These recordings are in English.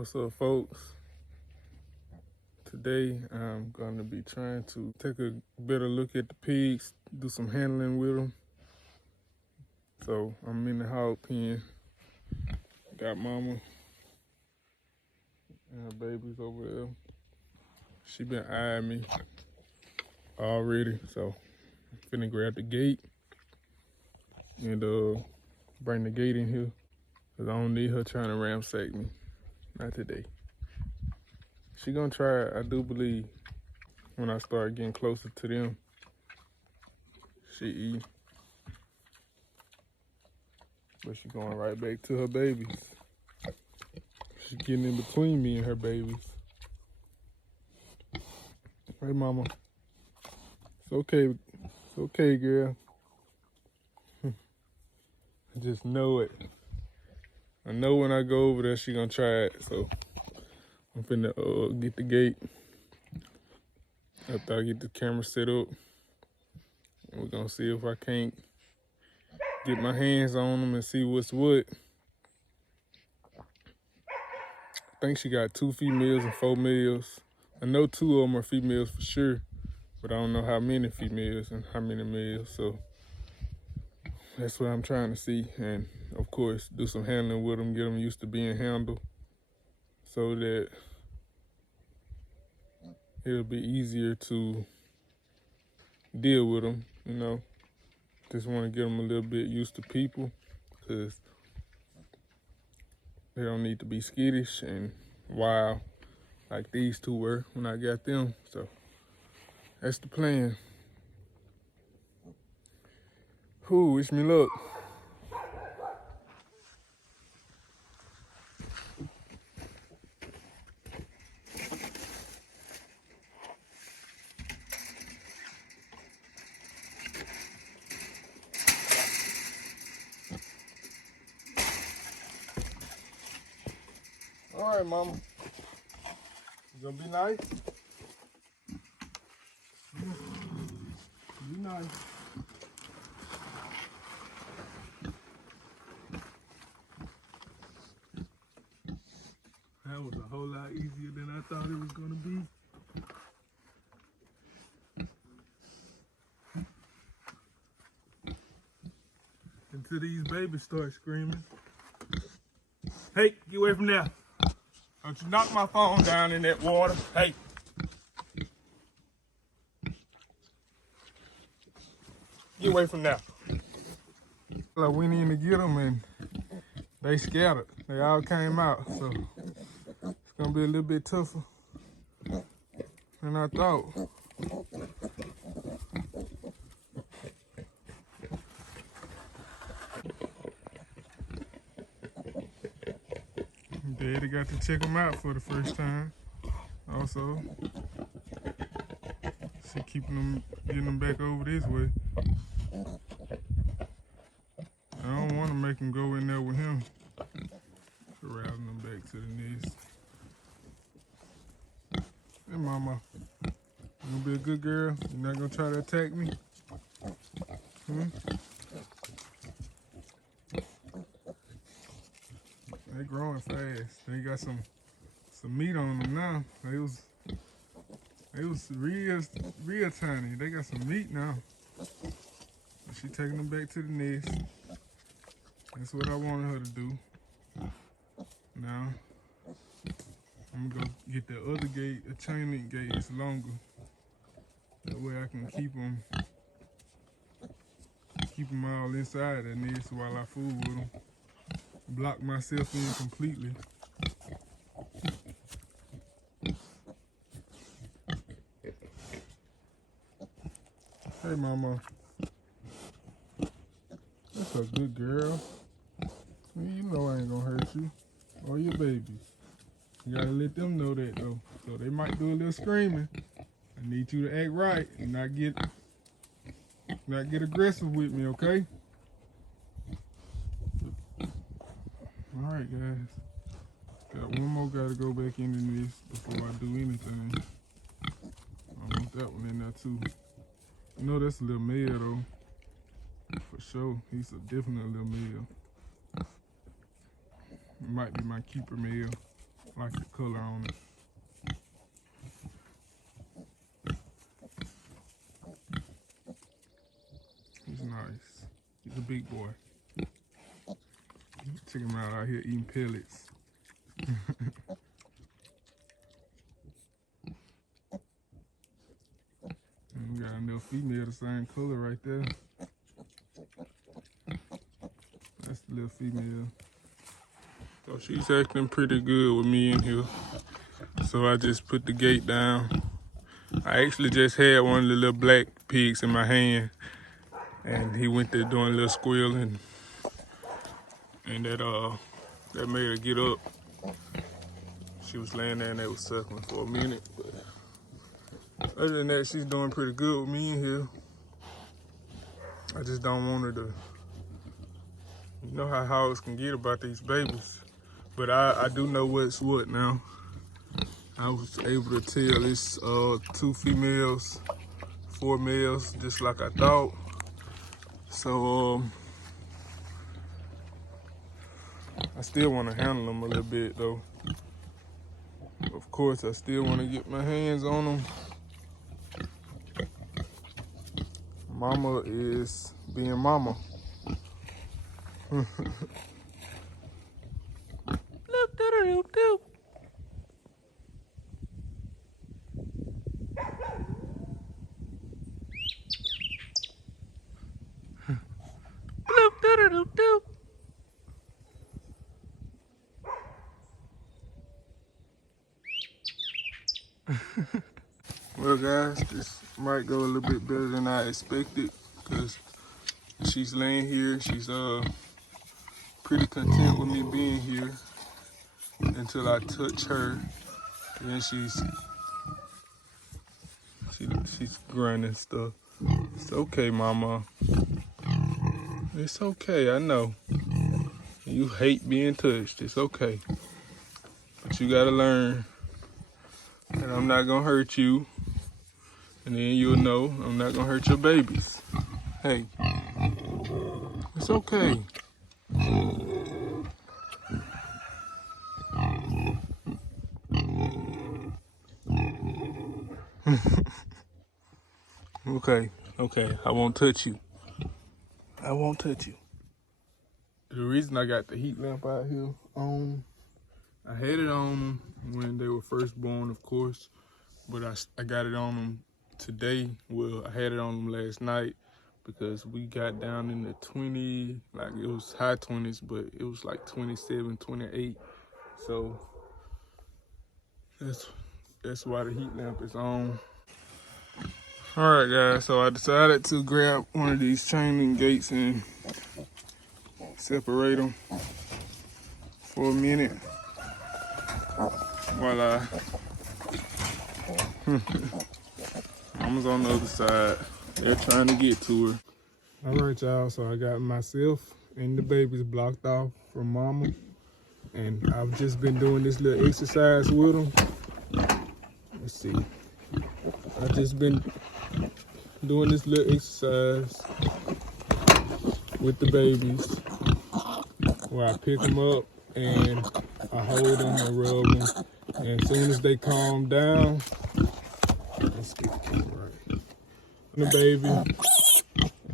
What's up, folks? Today I'm going to be trying to take a better look at the pigs, do some handling with them. So I'm in the hog pen. Got mama and her babies over there. She been eyeing me already, so I'm finna grab the gate and bring the gate in here, cause I don't need her trying to ransack me. Not today. She gonna try it, I do believe. When I start getting closer to them, she eat. But she going right back to her babies. She getting in between me and her babies. Hey, mama. It's okay. It's okay, girl. I just know it. I know when I go over there, she gonna try it. So I'm finna get the gate. After I get the camera set up, we're gonna see if I can't get my hands on them and see what's what. I think she got 2 females and 4 males. I know 2 of them are females for sure, but I don't know how many females and how many males. So that's what I'm trying to see. And of course, do some handling with them, get them used to being handled so that it'll be easier to deal with them, you know. Just want to get them a little bit used to people, because they don't need to be skittish and wild like these 2 were when I got them. So that's the plan. Whew, wish me luck. All right, mama. You gonna be nice? Be nice. That was a whole lot easier than I thought it was gonna be. Until these babies start screaming. Hey, get away from there. Don't you knock my phone down in that water. Hey. Get away from there. I went in to get them and they scattered. They all came out, so it's gonna be a little bit tougher than I thought. Daddy got to check them out for the first time. Also, she keeping them, getting them back over this way. I don't want to make him go in there with him. Corralling them back to the nest. Hey, mama, you gonna be a good girl? You're not gonna try to attack me? They growing fast. They got some meat on them now. They was real tiny. They got some meat now. She taking them back to the nest. That's what I wanted her to do. Now I'm gonna go get the other gate, a chain link gate. It's longer. That way I can keep them all inside that nest while I fool with them. Block myself in completely. Hey, mama. That's a good girl. You know I ain't gonna hurt you or your babies. You gotta let them know that though. So they might do a little screaming. I need you to act right and not get aggressive with me, okay? All right, guys. Got one more guy to go back into this before I do anything. I want that one in there too. You know that's a little male though. For sure. He's a definite little male. Might be my keeper male like the color on it. He's nice. He's a big boy. Check him out here eating pellets. And we got another female the same color right there. That's the little female. So she's acting pretty good with me in here. So I just put the gate down. I actually just had one of the little black pigs in my hand, and he went there doing a little squealing, and that made her get up. She was laying there and they was suckling for a minute, but other than that, she's doing pretty good with me in here. I just don't want her to, you know how hogs can get about these babies, but I do know what's what now. I was able to tell it's 2 females, 4 males, just like I thought. So I still want to handle them a little bit though. Of course, I still want to get my hands on them. Mama is being mama. Well guys, this might go a little bit better than I expected because she's laying here. She's pretty content with me being here until I touch her. And then she's grunting stuff. It's okay, mama. It's okay, I know. You hate being touched. It's okay. But you gotta learn that I'm not gonna hurt you. And then you'll know I'm not gonna hurt your babies. Hey, it's okay. Okay, I won't touch you. I won't touch you. The reason I got the heat lamp out here on, I had it on them when they were first born, of course, but I got it on them today. Well, I had it on them last night because we got down in the 20, like it was high 20s, but it was like 27, 28. So that's why the heat lamp is on. All right, guys, so I decided to grab one of these chain link gates and separate them for a minute while Mama's on the other side. They're trying to get to her. All right, y'all, so I got myself and the babies blocked off from Mama, and I've just been doing this little exercise with them. Let's see. I've just been doing this little exercise with the babies where I pick them up and I hold them and rub them. And as soon as they calm down, let's get the camera right. The baby,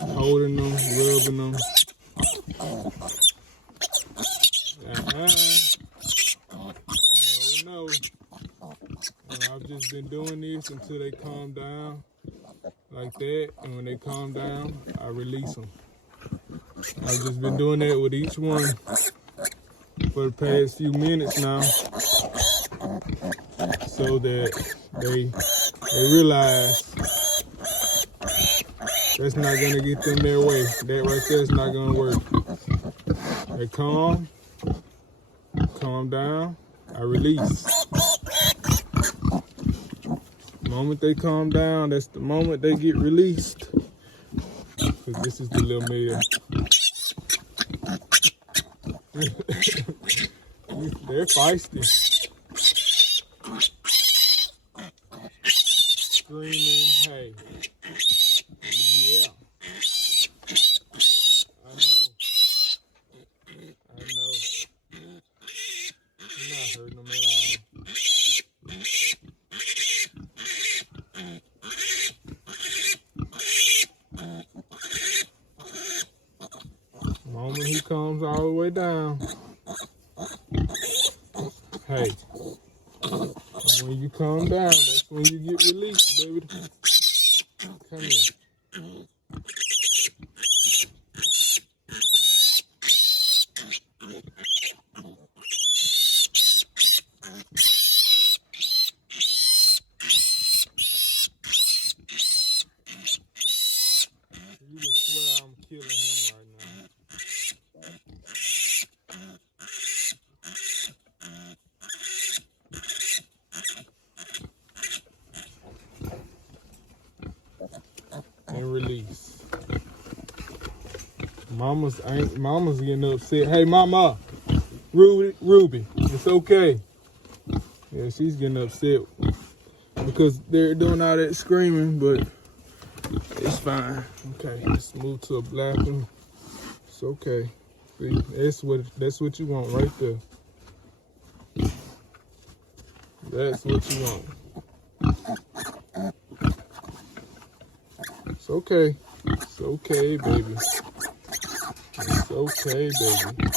holding them, rubbing them. No. And I've just been doing this until they calm down like that. And when they calm down, I release them. I've just been doing that with each one for the past few minutes now, so that they realize that's not gonna get them their way. That right there is not gonna work. They calm down, I release. The moment they calm down, that's the moment they get released. Cause this is the little male. They're feisty. Screaming, hey. Yeah. I know. I'm not hurting them at all. all the way down. Hey, when you calm down, that's when you get released, baby. Come here. You would swear I'm killing him right now. And release. Mama's getting upset. Hey, Mama, Ruby, it's okay. Yeah, she's getting upset because they're doing all that screaming, but it's fine. Okay, let's move to a black one. It's okay. See, that's what you want right there. That's what you want. It's okay. It's okay, baby. It's okay, baby.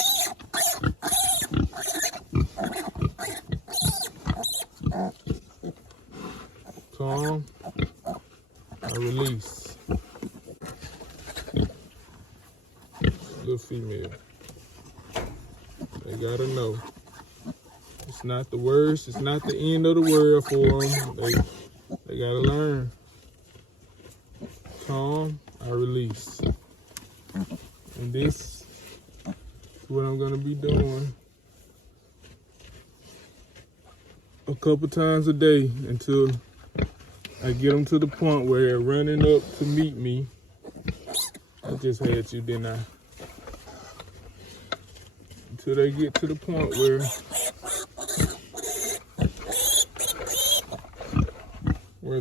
Calm. I release. Little female. They gotta know. It's not the worst. It's not the end of the world for them. They gotta learn. Calm. I release. And this is what I'm gonna be doing a couple times a day until I get them to the point where they're running up to meet me. I just had you, didn't I? Until they get to the point where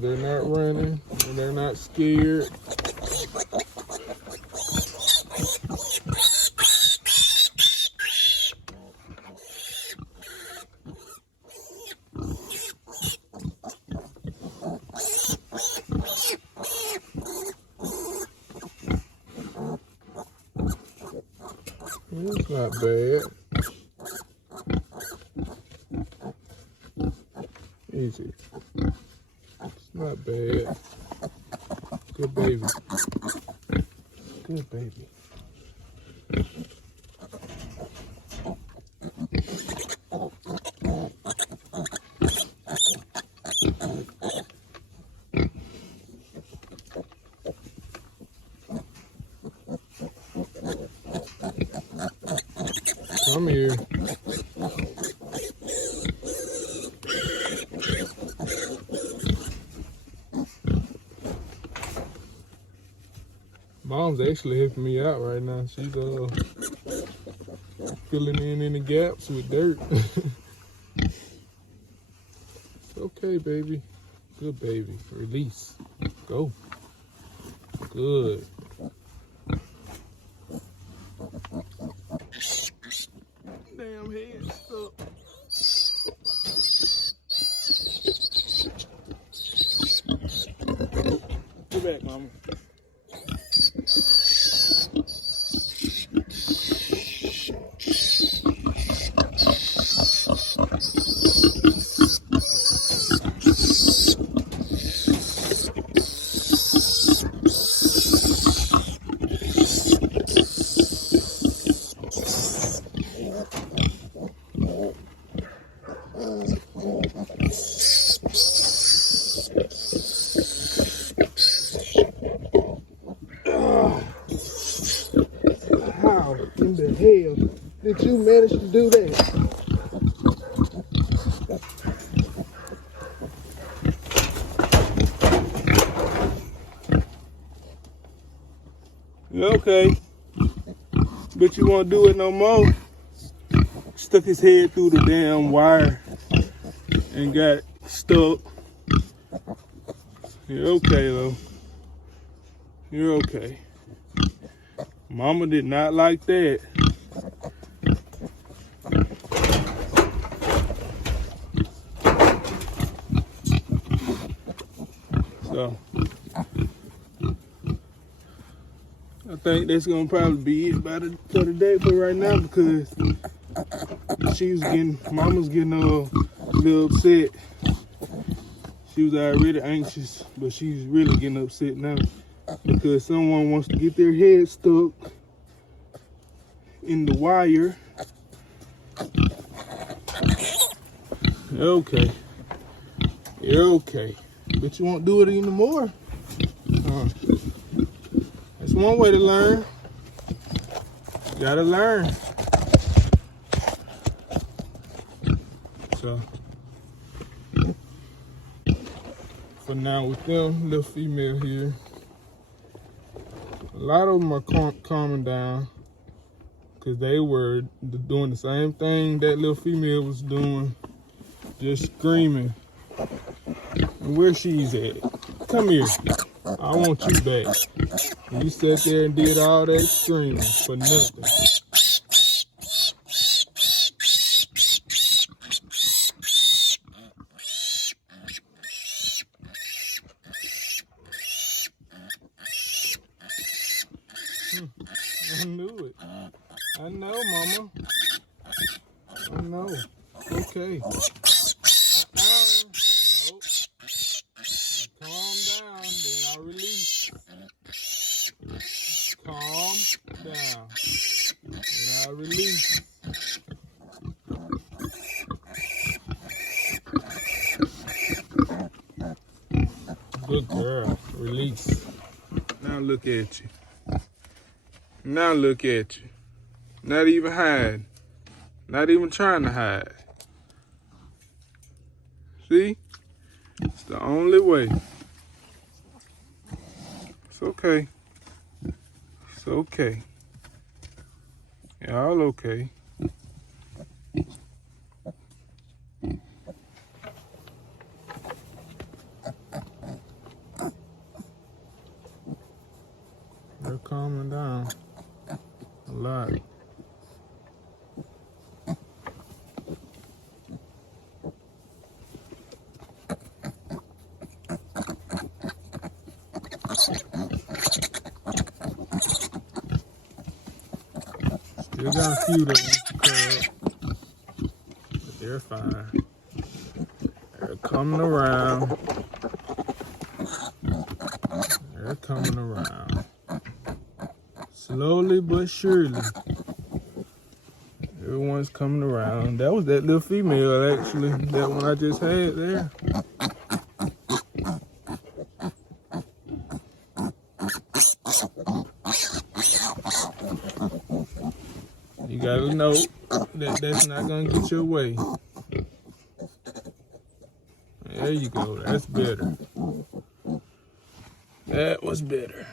they're not running and they're not scared. It's not bad. Easy. It's not bad. Good baby. Good baby. Come here. Mom's actually helping me out right now. She's filling in the gaps with dirt. It's okay, baby. Good baby. Release. Go. Good. Damn head stuck. Go back, Mama. How in the hell did you manage to do that? You okay? But you won't do it no more. Stuck his head through the damn wire and got stuck. You're okay though. You're okay. Mama did not like that. So I think that's gonna probably be it for the day for right now, because Mama's getting a little upset. She was already anxious, but she's really getting upset now because someone wants to get their head stuck in the wire. Okay. You're okay. But you won't do it anymore. That's one way to learn. You gotta learn. So, for now, with them little female here, a lot of them are calming down because they were doing the same thing that little female was doing, just screaming. And where she's at? Come here. I want you back. And you sat there and did all that screaming for nothing. I knew it. I know, Mama. I know. Okay. Nope. Calm down, then I'll release. Calm down, then I'll release. Good girl. Release. Now look at you. Now look at you. Not even hiding. Not even trying to hide. See? It's the only way. It's okay. It's okay. Y'all okay. They're calming down a lot. Still got a few that want to curl, but they're fine. They're coming around. They're coming around. Slowly but surely. Everyone's coming around. That was that little female, actually. That one I just had there. You gotta know that that's not gonna get your way. There you go. That's better. That was better.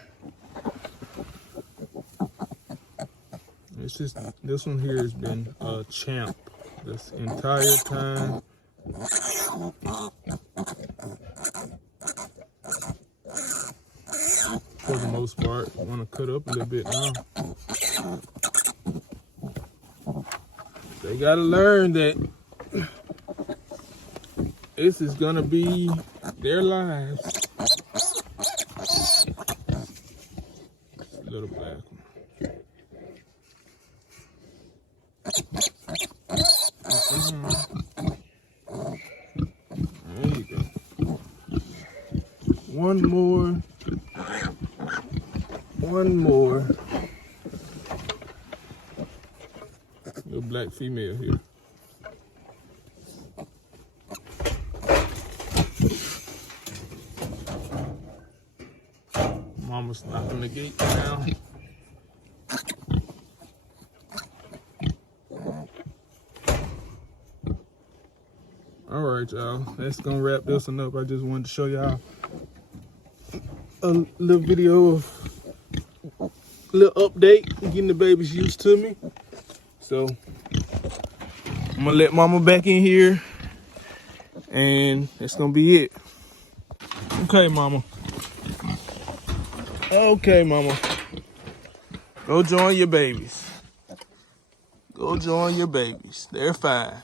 It's just this one here has been a champ this entire time. For the most part, I want to cut up a little bit now. They gotta learn that this is gonna be their lives. Little black one. There you go. One more. One more. Little black female here. Mama's knocking the gate down. All right, y'all. That's gonna wrap this one up. I just wanted to show y'all a little video of a little update, getting the babies used to me. So I'm gonna let Mama back in here, and that's gonna be it. Okay, Mama. Okay, Mama. Go join your babies. Go join your babies. They're fine.